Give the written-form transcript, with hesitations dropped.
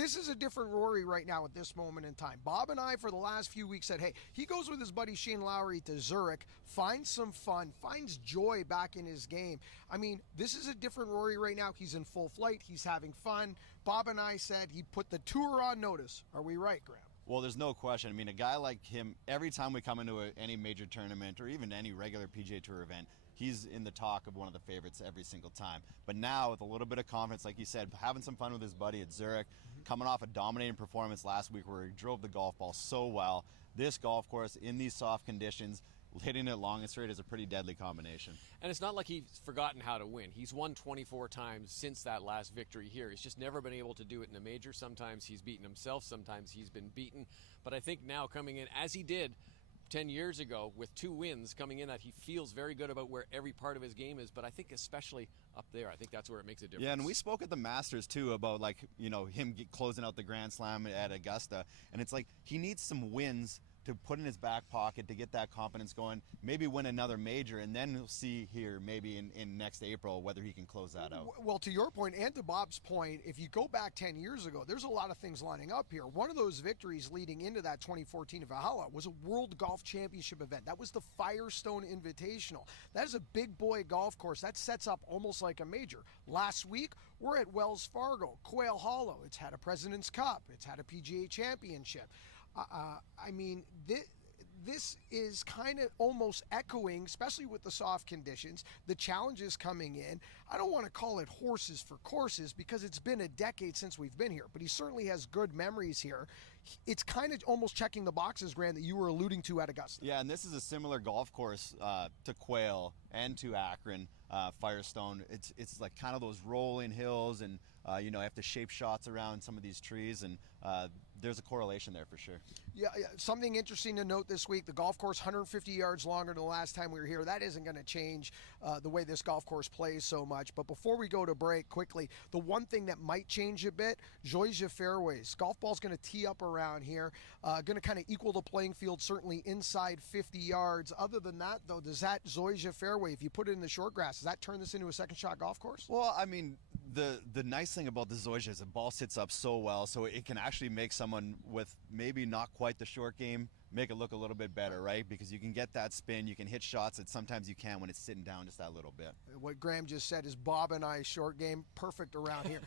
this is a different Rory right now at this moment in time. Bob and I, for the last few weeks, said, hey, he goes with his buddy Shane Lowry to Zurich, finds some fun, finds joy back in his game. I mean, this is a different Rory right now. He's in full flight. He's having fun. Bob and I said he put the tour on notice. Are we right, Graham? Well, there's no question. I mean, a guy like him, every time we come into any major tournament or even any regular PGA Tour event, he's in the talk of one of the favorites every single time. But now, with a little bit of confidence, like you said, having some fun with his buddy at Zurich, coming off a dominating performance last week where he drove the golf ball so well, this golf course in these soft conditions, hitting it long and straight is a pretty deadly combination. And it's not like he's forgotten how to win. He's won 24 times since that last victory here. He's just never been able to do it in a major. Sometimes he's beaten himself, sometimes he's been beaten. But I think now coming in, as he did 10 years ago with 2 wins coming in, that he feels very good about where every part of his game is. But I think especially up there, I think that's where it makes a difference. Yeah, and we spoke at the Masters too about, like, you know, him closing out the Grand Slam at Augusta. And it's like he needs some wins to put in his back pocket to get that confidence going, maybe win another major, and then we'll see here maybe in next April whether he can close that out. Well, to your point and to Bob's point, if you go back 10 years ago, there's a lot of things lining up here. One of those victories leading into that 2014 Valhalla was a World Golf Championship event. That was the Firestone Invitational. That is a big boy golf course. That sets up almost like a major. Last week, we're at Wells Fargo, Quail Hollow. It's had a President's Cup. It's had a PGA Championship. I mean, this is kind of almost echoing, especially with the soft conditions, the challenges coming in. I don't want to call it horses for courses because it's been a decade since we've been here, but he certainly has good memories here. It's kind of almost checking the boxes, Grant, that you were alluding to at Augusta. Yeah, and this is a similar golf course to Quail and to Akron, Firestone. It's like kind of those rolling hills, and you have to shape shots around some of these trees, and there's a correlation there for sure. Yeah, something interesting to note this week, the golf course 150 yards longer than the last time we were here. That isn't going to change the way this golf course plays so much. But before we go to break, quickly, the one thing that might change a bit, Zoysia fairways. Golf ball's going to tee up around here, going to kind of equal the playing field, certainly inside 50 yards. Other than that, though, does that Zoysia fairway, if you put it in the short grass, does that turn this into a second shot golf course? Well, I mean, the nice thing about the Zoysia is the ball sits up so well, so it can actually make someone with maybe not quite the short game make it look a little bit better, right? Because you can get that spin, you can hit shots that sometimes you can when it's sitting down just that little bit. What Graham just said is Bob and I short game perfect around here.